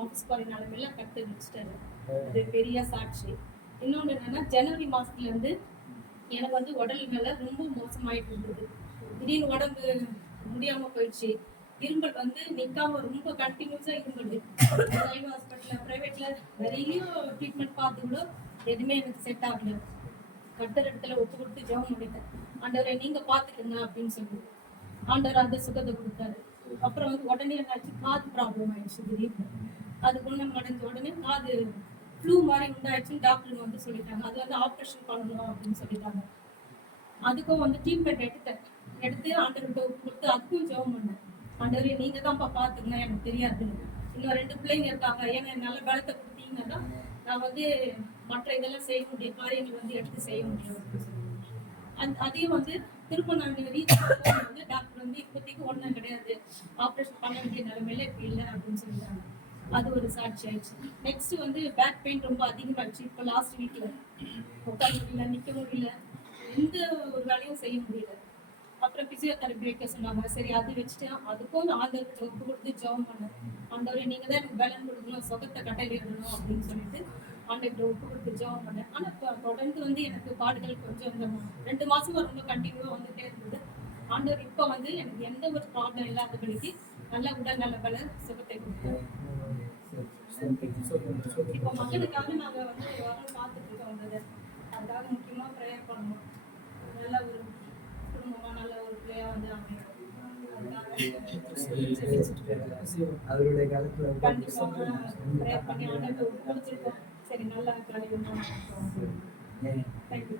Office போகிற நிலைமையில கற்று வச்சுட்டாரு. அது பெரிய சாட்சி. இன்னொன்று என்னன்னா, ஜனவரி மாதத்துலேருந்து எனக்கு வந்து உடல் நிலை ரொம்ப மோசமாயிட்டு இருந்தது. திடீர்னு உடம்பு முடியாமல் போயிடுச்சு. இருமல் வந்து நிற்காம ரொம்ப கண்டினியூஸாக இருமல். லைவ் ஹாஸ்பிட்டலில் ப்ரைவேட்டில் நிறைய ட்ரீட்மெண்ட் பார்த்து கூட எதுவுமே எனக்கு செட் ஆகல. கட்டுற இடத்துல ஒப்பு கொடுத்து ஜெபம் பண்ணிட்டேன். ஆண்டவரை நீங்கள் பார்த்துக்கங்க அப்படின்னு சொல்லி ஆண்டவர் அந்த சுகத்தை கொடுத்தாரு. அப்புறம் வந்து உடனே என்னாச்சு, காது ப்ராப்ளம் ஆயிடுச்சு திடீர்னு. அது குணம் அடைஞ்ச உடனே காது ஃப்ளூ மாதிரி உண்டாயிடுச்சுன்னு டாக்டர் வந்து சொல்லிட்டாங்க. அது வந்து ஆப்ரேஷன் பண்ணணும் அப்படின்னு சொல்லிட்டாங்க. அதுக்கும் வந்து ட்ரீட்மெண்ட் எடுத்து ஆண்டவர்கிட்ட கொடுத்து அதுக்கும் ஜெபம் பண்ணேன். ஆண்டவரே நீங்க தான்ப்பா பார்த்துக்கணும், எனக்கு தெரியாது. இன்னும் 2 பிள்ளைங்க இருக்காங்க, ஏன்னா நல்ல பலத்தை கொடுத்தீங்கன்னா நான் வந்து மற்ற இதெல்லாம் செய்ய முடியும், காரியங்கள் வந்து எடுத்து செய்ய முடியும். அதையும் வந்து திரும்ப நான் வந்து டாக்டர் வந்து இப்போதைக்கு ஒன்றும் கிடையாது, ஆப்ரேஷன் பண்ண வேண்டிய நிலைமையில இப்போ இல்லை அப்படின்னு சொல்லிட்டாங்க. அது ஒரு சாட்சி ஆயிடுச்சு. நெக்ஸ்ட் வந்து பேக் பெயின் ரொம்ப அதிகமாகிடுச்சு. இப்போ லாஸ்ட் வீக்ல உட்கார முடியல, நிற்க முடியல, எந்த ஒரு வேலையும் செய்ய முடியல. அப்புறம் பிசியோதெரப்பி வைக்க சொன்னாங்க. சரி அது வச்சுட்டேன். அதுக்கும் ஆண்டவர்கிட்ட ஒப்பு கொடுத்து ஜெபம் பண்ணேன். ஆண்டவரே நீங்க தான் எனக்கு பலன் கொடுக்கணும், சுகத்தை கட்டளையிடணும் அப்படின்னு சொல்லிட்டு ஆண்டவர்கிட்ட ஒப்பு கொடுத்து ஜெபம் பண்ணேன். ஆனால் தொடர்ந்து வந்து எனக்கு பாடுகள் கொஞ்சம் இந்த 2 மாசமா ரொம்ப கண்டினியூவா வந்துட்டே இருந்தது. ஆண்டவர் இப்போ வந்து எனக்கு எந்த ஒரு ப்ராப்ளம் இல்லாதபடிக்கு நல்ல உடல் நல்ல பலன் சுகத்தை கொடுத்தாரு. இப்போ மகனுக்காக நாங்க வந்து ஒரு வாரம் பார்த்துட்டு இருக்கோம் வந்தது. அதுக்காக முக்கியமா ப்ரேயர் பண்ணணும். நல்ல ஒரு குடும்பமா நல்ல ஒரு பிள்ளையா வந்து அமையும். அவருடைய காலத்துல கண்டிப்பா ப்ரேயர் பண்ணி ஆண்டவர்கிட்ட ஒப்பு கொடுத்துருக்கோம். சரி நல்ல காரியம் தான். தேங்க்யூ.